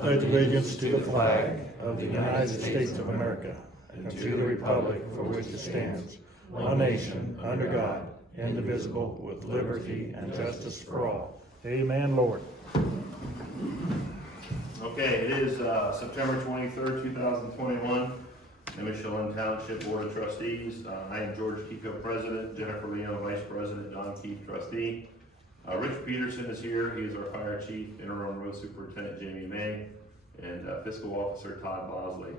pledge allegiance to the flag of the United States of America and to the republic for which it stands, one nation, under God, indivisible, with liberty and justice for all. Amen, Lord. Okay, it is September 23rd, 2021. Nimishillen Township Board of Trustees. I am George Kiko, President, Jennifer Leo, Vice President, Don Keith, Trustee. Rich Peterson is here. He is our Fire Chief, Interim Road Superintendent Jamie May, and Fiscal Officer Todd Bosley.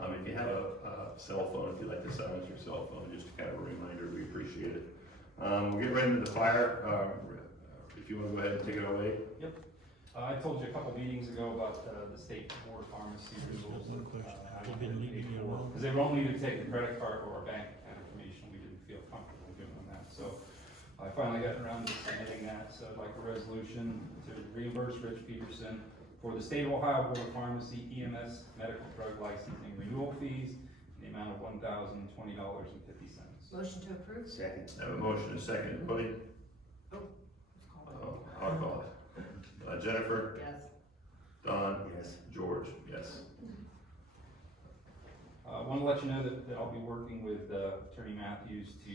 If you have a cell phone, if you'd like to silence your cell phone, just kind of a reminder, we appreciate it. We'll get right into the fire. If you want to go ahead and take it away. Yep. I told you a couple meetings ago about the state board of pharmacy rules. Because they won't need to take the credit card or our bank account information. We didn't feel comfortable doing that. So I finally got around to submitting that. So I'd like a resolution to reimburse Rich Peterson for the state of Ohio Board of Pharmacy EMS medical drug licensing renewal fees in the amount of $1,020.50. Motion to approve? Second. I have a motion and a second. Buddy? I'll call it. Jennifer? Yes. Don? Yes. George? Yes. I want to let you know that I'll be working with Attorney Matthews to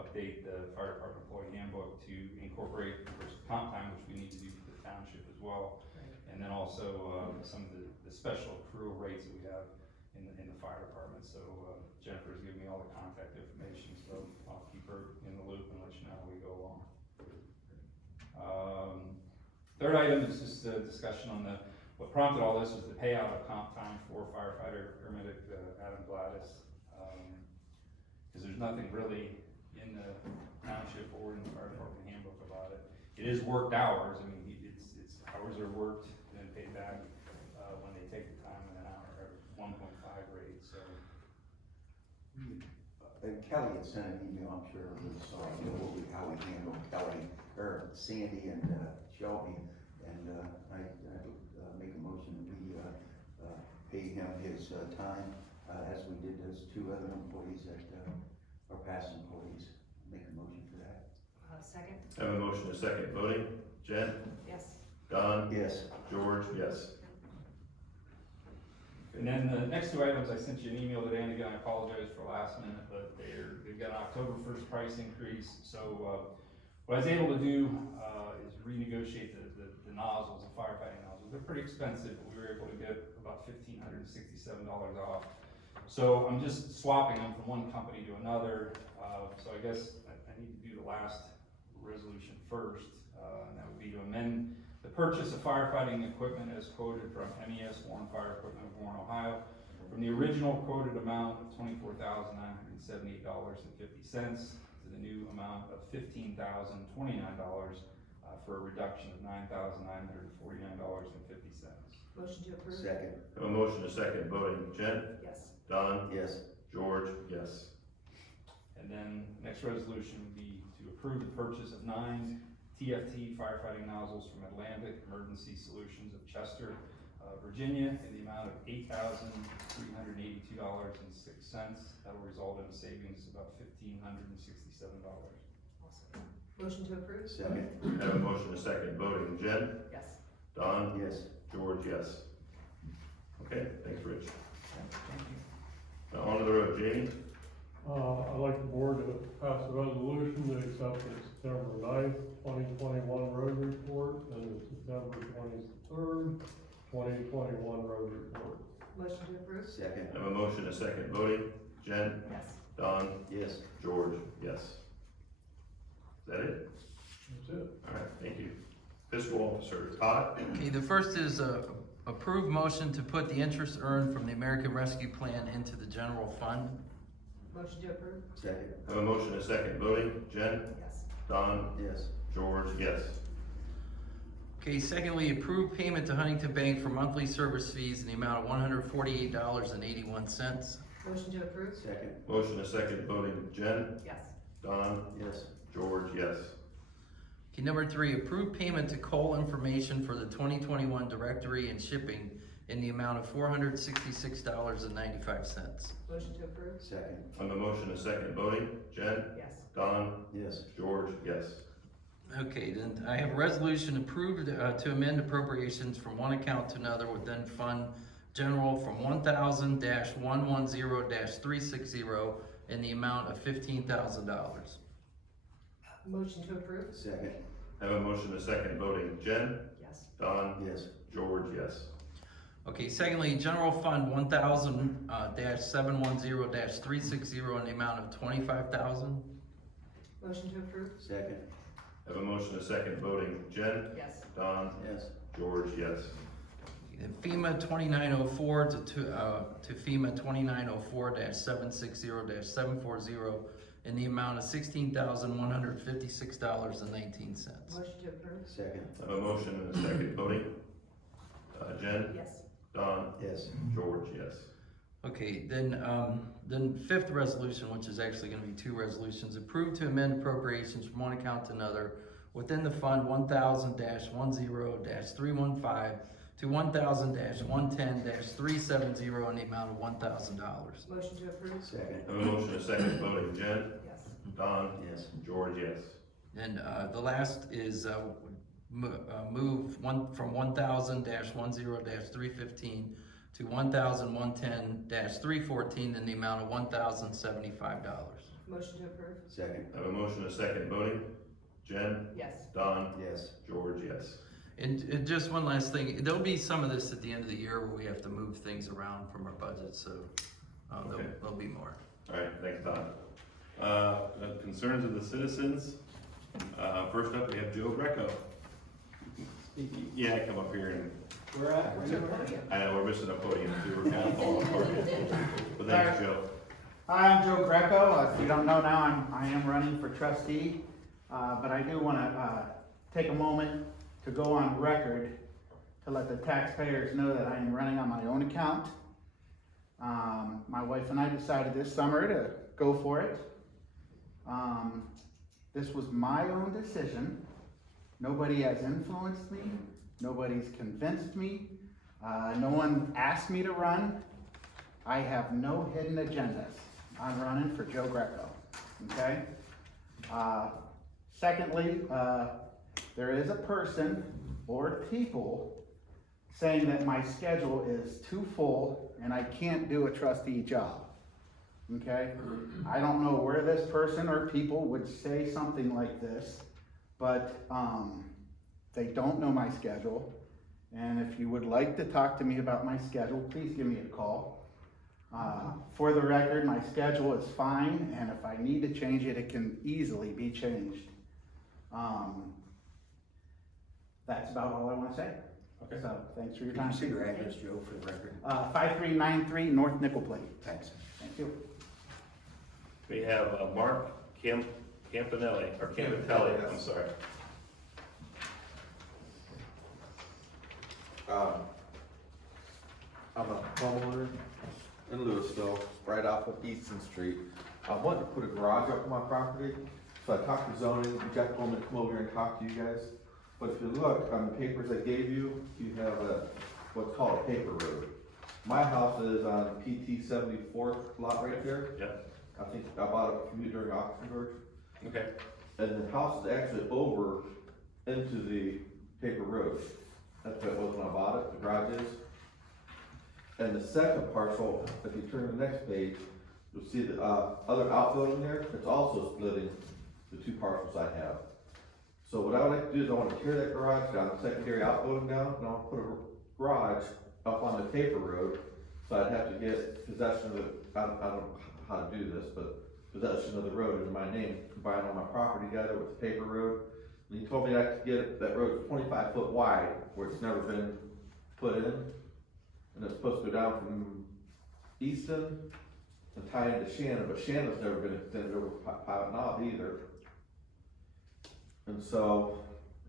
update the fire department employee handbook to incorporate comp time, which we need to do for the township as well. And then also some of the special accrual rates that we have in the fire department. So Jennifer's given me all the contact information, so I'll keep her in the loop and let you know how we go along. Third item is just a discussion on what prompted all this was the payout of comp time for firefighter paramedic Adam Gladys. Because there's nothing really in the township or in the fire department handbook about it. It is worked hours. I mean, it's hours are worked and then paid back when they take the time in an hour at 1.5 rate. So. Kelly had sent an email, I'm sure, with how we handle Kelly, or Sandy and Shelby, and I make a motion that we pay him his time as we did those two other employees that are past employees. Make a motion for that. Second? I have a motion and a second. Voting? Jen? Yes. Don? Yes. George? Yes. And then the next two items, I sent you an email today, and again, I apologize for last minute, but they've got an October 1st price increase. So what I was able to do is renegotiate the nozzles, the firefighting nozzles. They're pretty expensive, but we were able to get about $1,567 off. So I'm just swapping them from one company to another. So I guess I need to do the last resolution first, and that would be to amend the purchase of firefighting equipment as quoted from MES Warren Fire Equipment of Warren, Ohio, from the original quoted amount of $24,978.50 to the new amount of $15,029 for a reduction of $9,949.50. Motion to approve? Second. I have a motion and a second. Voting? Jen? Yes. Don? Yes. George? Yes. And then next resolution would be to approve the purchase of 9 TFT firefighting nozzles from Atlantic Emergency Solutions of Chester, Virginia, in the amount of $8,382.06. That'll result in a savings of about $1,567. Awesome. Motion to approve? Second. I have a motion and a second. Voting? Jen? Yes. Don? Yes. George? Yes. Okay, thanks, Rich. Thank you. Now on to the road. Jamie? I'd like the board to pass a resolution to accept the September 9th, 2021 road report and the September 23rd, 2021 road report. Motion to approve? Second. I have a motion and a second. Voting? Jen? Yes. Don? Yes. George? Yes. Is that it? That's it. All right, thank you. Fiscal Officer Todd? Okay, the first is a approved motion to put the interest earned from the American Rescue Plan into the general fund. Motion to approve? Second. I have a motion and a second. Voting? Jen? Yes. Don? Yes. George? Yes. Okay, secondly, approved payment to Huntington Bank for monthly service fees in the amount of $148.81. Motion to approve? Second. Motion and a second. Voting? Jen? Yes. Don? Yes. George? Yes. Okay, number 3, approved payment to Cole Information for the 2021 directory and shipping in the amount of $466.95. Motion to approve? Second. On the motion and a second. Voting? Jen? Yes. Don? Yes. George? Yes. Okay, then I have a resolution approved to amend appropriations from one account to another within Fund General from 1,110-360 in the amount of $15,000. Motion to approve? Second. I have a motion and a second voting. Jen? Yes. Don? Yes. George, yes. Okay, secondly, General Fund 1,000-710-360 in the amount of $25,000. Motion to approve? Second. I have a motion and a second voting. Jen? Yes. Don? Yes. George, yes. And FEMA 2904 to FEMA 2904-760-740 in the amount of $16,156.19. Motion to approve? Second. I have a motion and a second voting. Jen? Yes. Don? Yes. George, yes. Okay, then fifth resolution, which is actually gonna be two resolutions, approved to amend appropriations from one account to another within the fund 1000-10-315 to 1000-110-370 in the amount of $1,000. Motion to approve? Second. I have a motion and a second voting. Jen? Yes. Don? Yes. George, yes. And the last is move from 1000-10-315 to 1000-110-314 in the amount of $1,075. Motion to approve? Second. I have a motion and a second voting. Jen? Yes. Don? Yes. George, yes. And just one last thing, there'll be some of this at the end of the year where we have to move things around from our budget, so Okay. there'll be more. All right, thanks, Don. Concerns of the citizens. First up, we have Joe Greco. Yeah, come up here and, Where at? I know, we're missing a podium too, we're kind of falling apart. But thanks, Joe. Hi, I'm Joe Greco. If you don't know now, I am running for trustee. But I do want to take a moment to go on record to let the taxpayers know that I am running on my own account. My wife and I decided this summer to go for it. This was my own decision. Nobody has influenced me. Nobody's convinced me. No one asked me to run. I have no hidden agendas. I'm running for Joe Greco, okay? Secondly, there is a person or people saying that my schedule is too full and I can't do a trustee job, okay? I don't know where this person or people would say something like this, but they don't know my schedule. And if you would like to talk to me about my schedule, please give me a call. For the record, my schedule is fine, and if I need to change it, it can easily be changed. That's about all I want to say. Okay. So, thanks for your Could time. you say your address, Joe, for the record? 5393 North Nickel Plate. Thanks. Thank you. We have Mark Campanelli, I'm sorry. I'm a homeowner in Louisville, right off of Easton Street. I wanted to put a garage up on my property, so I talked to zoning, Jeff told me to come over here and talk to you guys. But if you look on the papers I gave you, you have what's called a paper road. My house is on PT 74th lot right there. Yep. I think I bought it from you during auction, George. Okay. And the house is actually over into the paper road. That's what it was when I bought it, the garage is. And the second parcel, if you turn to the next page, you'll see the other outbuilding there. It's also splitting the two parcels I have. So what I would like to do is I want to tear that garage down, the secondary outbuilding down, and I want to put a garage up on the paper road. So I'd have to get possession of the, I don't know how to do this, but possession of the road in my name, combine all my property together with the paper road. And he told me I could get, that road's 25 foot wide, where it's never been put in. And it's supposed to go down from Easton and tie into Shannon, but Shannon's never been extended over Pilot Knob either. And so,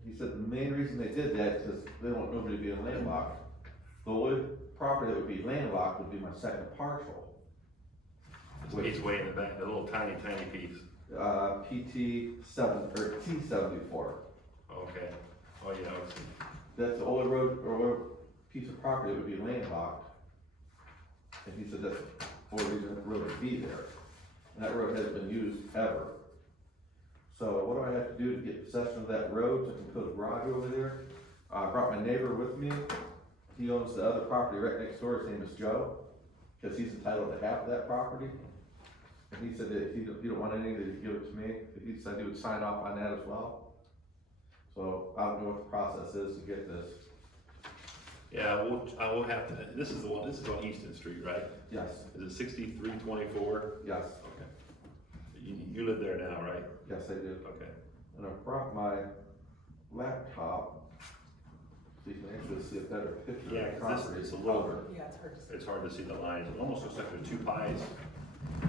he said the main reason they did that is because they don't want nobody being landlocked. The only property that would be landlocked would be my second parcel. It's way in the back, a little tiny piece. T74. Okay. Oh, yeah, let's see. That's the only road, or only piece of property that would be landlocked. And he said that's the only reason that road would be there. And that road hasn't been used ever. So what do I have to do to get possession of that road, so I can put a garage over there? I brought my neighbor with me, he owns the other property right next door, his name is Joe, cause he's entitled to half of that property. And he said that if you don't want anything, that he'd give it to me, he said he would sign off on that as well. So I don't know what the process is to get this. Yeah, I will have to, this is on Easton Street, right? Yes, Is it 6324? yes, Okay. You live there now, right? yes, I do. Okay. And I brought my laptop, so you can actually see a better picture Yeah, of the 'cause property. this is a little, Yeah, it's hard to see. it's hard to see the lines. It almost looks like there's two pies,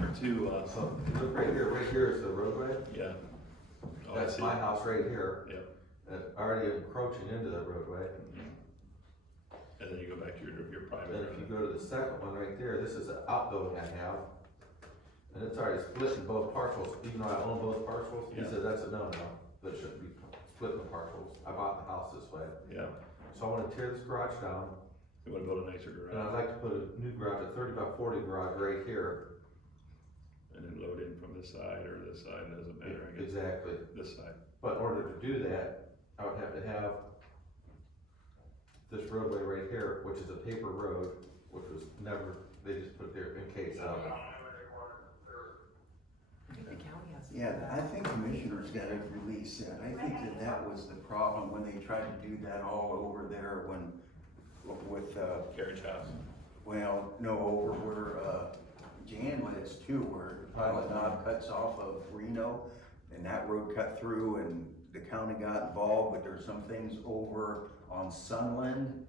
or two, So, if you look right here is the roadway. yeah. Oh, I That's see. my house right here. Yep. Already encroaching into the roadway. And then you go back to your private. Then if you go to the second one right there, this is an outbuilding I have. And it's already split in both parcels, even though I own both parcels. He Yeah. said that's a no-no, that shouldn't be split in the parcels. I bought the house this way. Yeah. So I wanna tear this garage down, You wanna build a nicer and I'd garage, like to put a new garage, a 30 by 40 garage right here. and then load in from this side or this side, it doesn't matter, I guess. Exactly. This side. But in order to do that, I would have to have this roadway right here, which is a paper road, which was never, they just put there in case of. I think the county has to do Yeah, that. I think commissioners gotta release that. I think that was the problem when they tried to do that all over there when, with, Carriage house. well, no, over where, Jan lives too, where Pilot Knob cuts off of Reno, and that road cut through, and the county got involved, but there's some things over on Sunland.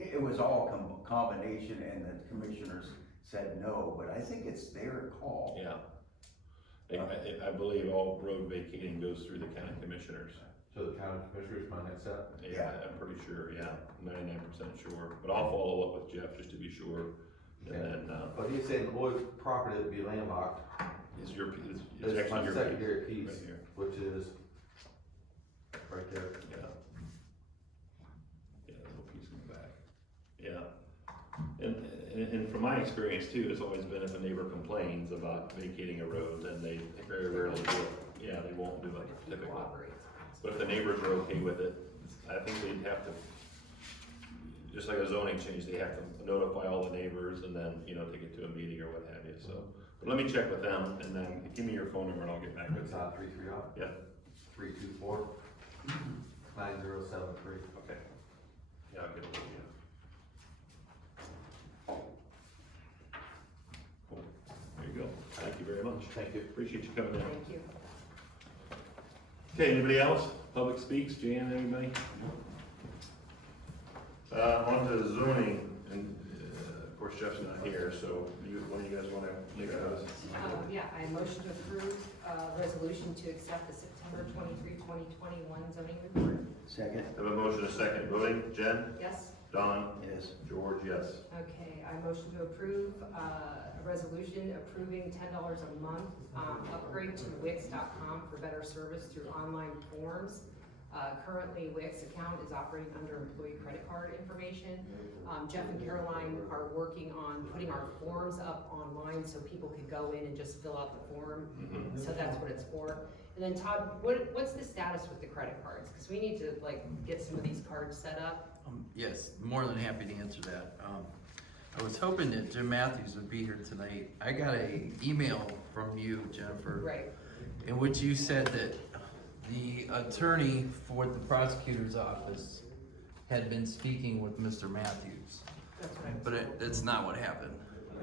It was all combination, and the commissioners said no, but I think it's their call. Yeah. I believe all road vacating goes through the county commissioners. So the county commissioners might accept. Yeah, I'm pretty sure, yeah, 99% sure, but I'll follow up with Jeff just to be sure. And then, But he's saying Lloyd's property would be landlocked, is your, is it's actually my your secondary right piece, here, which is right there. yeah. Yeah, that little piece in the back, yeah. And from my experience too, it's always been if a neighbor complains about vacating a road, then they very rarely do it. Yeah, they won't do it typically. But if the neighbors are okay with it, I think they'd have to, just like a zoning change, they have to notify all the neighbors and then, take it to a meeting or what have you, so. But let me check with them and then give me your phone number and I'll get back with It's you. 330. Yeah, 324 9073. okay. Yeah, I'll get it with you. Cool, there you go, thank you very much. Thank you. Appreciate you coming in. Thank you. Okay, anybody else? Public speaks, Jan, anybody? On to zoning, and, of course Jeff's not here, so one of you guys wanna make those? Yeah, I motion to approve, resolution to accept the September 23, 2021 zoning report. Second, Have a motion, a second, voting, Jen, Yes? Don, yes. George, yes. Okay, I motion to approve, a resolution approving $10 a month, upgrade to Wix.com for better service through online forms. Currently, Wix account is operating under employee credit card information. Jeff and Caroline are working on putting our forms up online so people can go in and just fill out the form. So that's what it's for. And then Todd, what's the status with the credit cards? Because we need to get some of these cards set up. Yes, more than happy to answer that. I was hoping that Jim Matthews would be here tonight. I got a email from you, Jennifer. Right. In which you said that the attorney for the prosecutor's office had been speaking with Mr. Matthews. That's what I was But that's not what happened,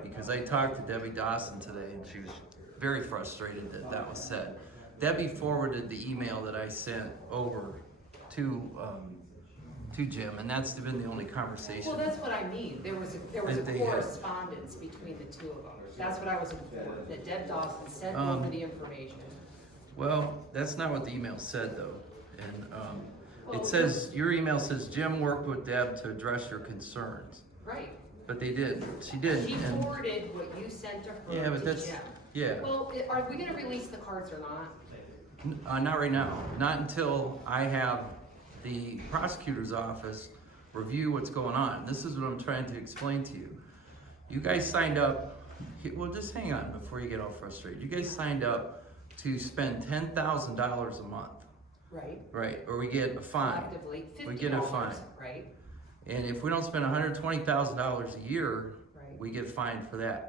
because I talked to Debbie Dawson today and she was very frustrated that that was said. Debbie forwarded the email that I sent over to Jim, and that's been the only conversation. Well, that's what I mean. There was a That they had. correspondence between the two of them. That's what I was informed, that Deb Dawson sent over the information. Well, that's not what the email said though. And Well, it says, your email says Jim worked with Deb to address your concerns. Right. But they did, she did. She and- forwarded what you sent to her Yeah, but to that's, Jim. yeah. Well, are we gonna release the cards or not? Not right now, not until I have the prosecutor's office review what's going on. This is what I'm trying to explain to you. You guys signed up, well, just hang on before you get all frustrated. You guys signed up to spend $10,000 a month, Right? right? Or we get a fine. Collectively, We get a fine. $50, right? And if we don't spend $120,000 a year, Right. we get fined for that.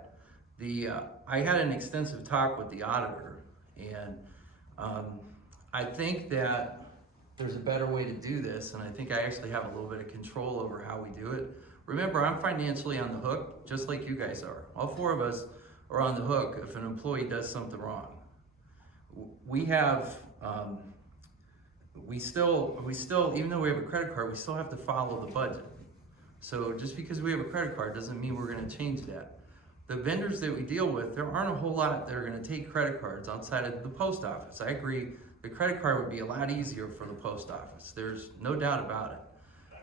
I had an extensive talk with the auditor, and I think that there's a better way to do this, and I think I actually have a little bit of control over how we do it. Remember, I'm financially on the hook, just like you guys are. All four of us are on the hook if an employee does something wrong. We have, we still, even though we have a credit card, we still have to follow the budget. So just because we have a credit card doesn't mean we're gonna change that. The vendors that we deal with, there aren't a whole lot that are gonna take credit cards outside of the post office. I agree, the credit card would be a lot easier for the post office. There's no doubt about it.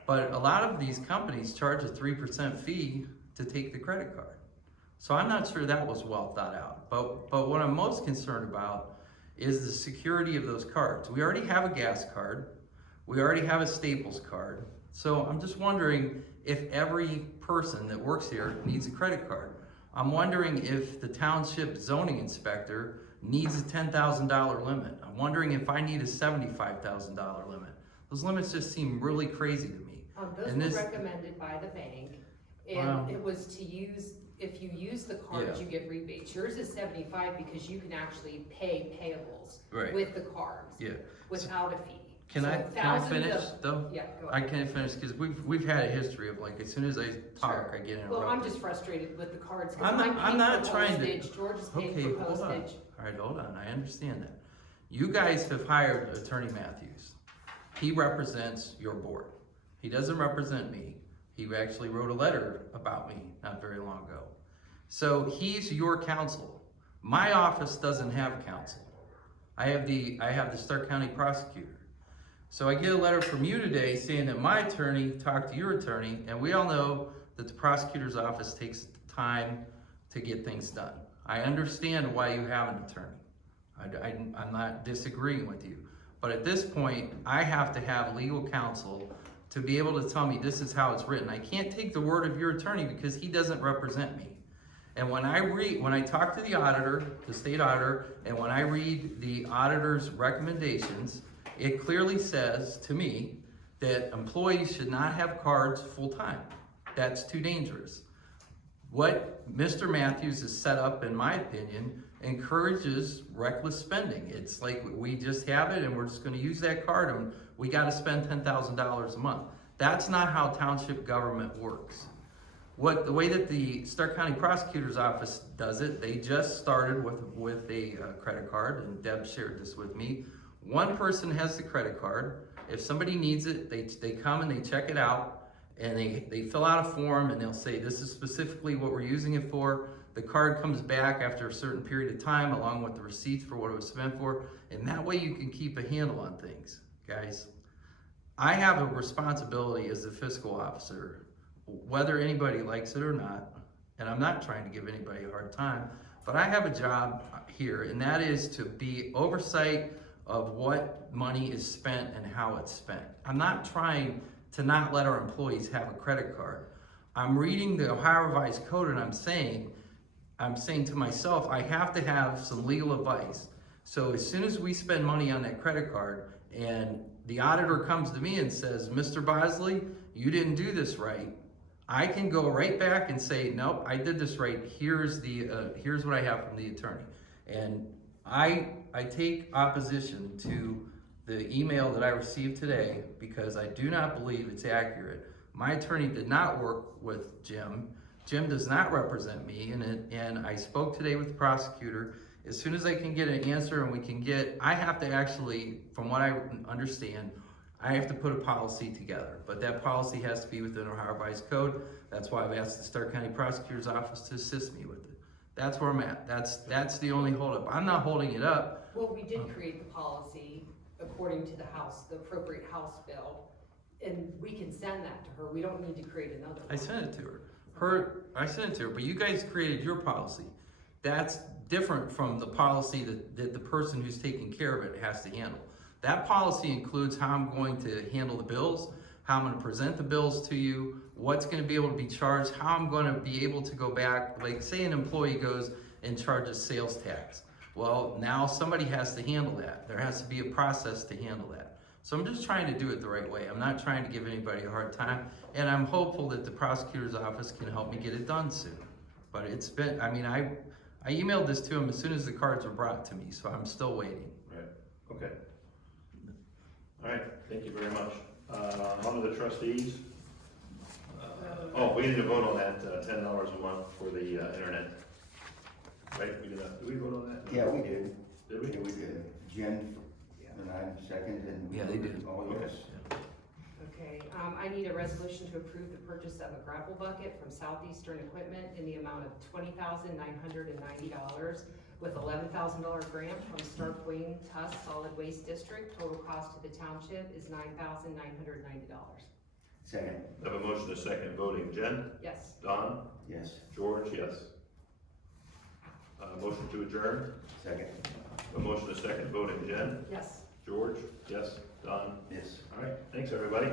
But a lot of these companies charge a 3% fee to take the credit card. So I'm not sure that was well thought out. But what I'm most concerned about is the security of those cards. We already have a gas card. We already have a Staples card. So I'm just wondering if every person that works here needs a credit card. I'm wondering if the township zoning inspector needs a $10,000 limit. I'm wondering if I need a $75,000 limit. Those limits just seem really crazy to me. Those And were this- recommended by the bank, Wow. and it was to use, if you use the cards, Yeah. you get rebates. Yours is 75 because you can actually pay payables Right. with the cards, Yeah. without a fee. Can So I thousands finish of- though? Yeah, go I ahead. can't finish because we've had a history of like, as soon as I talk, I get interrupted. Well, I'm just frustrated with the cards, I'm because not- I'm I'm not paying trying for to- postage, George is paying Okay, for hold on. postage. All right, hold on. I understand that. You guys have hired Attorney Matthews. He represents your board. He doesn't represent me. He actually wrote a letter about me not very long ago. So he's your counsel. My office doesn't have counsel. I have the Stark County prosecutor. So I get a letter from you today saying that my attorney talked to your attorney, and we all know that the prosecutor's office takes time to get things done. I understand why you have an attorney. I'm not disagreeing with you. But at this point, I have to have legal counsel to be able to tell me this is how it's written. I can't take the word of your attorney because he doesn't represent me. And when I talk to the auditor, the state auditor, and when I read the auditor's recommendations, it clearly says to me that employees should not have cards full-time. That's too dangerous. What Mr. Matthews has set up, in my opinion, encourages reckless spending. It's like we just have it and we're just gonna use that card and we gotta spend $10,000 a month. That's not how township government works. The way that the Stark County Prosecutor's Office does it, they just started with a credit card, and Deb shared this with me. One person has the credit card. If somebody needs it, they come and they check it out, and they fill out a form and they'll say, this is specifically what we're using it for. The card comes back after a certain period of time along with the receipts for what it was spent for, and that way you can keep a handle on things, guys. I have a responsibility as the fiscal officer, whether anybody likes it or not, and I'm not trying to give anybody a hard time, but I have a job here, and that is to be oversight of what money is spent and how it's spent. I'm not trying to not let our employees have a credit card. I'm reading the Ohio Revised Code and I'm saying to myself, I have to have some legal advice. So as soon as we spend money on that credit card and the auditor comes to me and says, Mr. Bosley, you didn't do this right, I can go right back and say, nope, I did this right. Here's what I have from the attorney. And I take opposition to the email that I received today because I do not believe it's accurate. My attorney did not work with Jim. Jim does not represent me, and I spoke today with the prosecutor. As soon as I can get an answer and I have to actually, from what I understand, I have to put a policy together, but that policy has to be within Ohio Revised Code. That's why I've asked the Stark County Prosecutor's Office to assist me with it. That's where I'm at. That's the only holdup. I'm not holding it up. Well, we did create the policy according to the appropriate House bill, and we can send that to her. We don't need to create another one. I sent it to her. I sent it to her, but you guys created your policy. That's different from the policy that the person who's taking care of it has to handle. That policy includes how I'm going to handle the bills, how I'm going to present the bills to you, what's going to be able to be charged, how I'm going to be able to go back, like say an employee goes and charges sales tax. Well, now somebody has to handle that. There has to be a process to handle that. So I'm just trying to do it the right way. I'm not trying to give anybody a hard time, and I'm hopeful that the prosecutor's office can help me get it done soon. But it's been, I mean, I emailed this to him as soon as the cards were brought to me, so I'm still waiting. Right, okay. All right, thank you very much. On to the trustees. Oh, we need to vote on that, $10 a month for the, internet. Right, we did that, did we vote on that? Yeah, we did. Did we? Yeah, we did. Jen, and I seconded, and. Yeah, they did. Oh, yes. Okay, I need a resolution to approve the purchase of a grapple bucket from Southeastern Equipment in the amount of $20,990 with $11,000 grant from Stark Wayne Tuss Solid Waste District. Total cost to the township is $9,990. Second, I have a motion to second voting. Jen? Yes. Don? yes. George, yes. Motion to adjourn. Second, A motion to second voting. Jen? Yes. George? Yes. Don? yes. All right, thanks, everybody.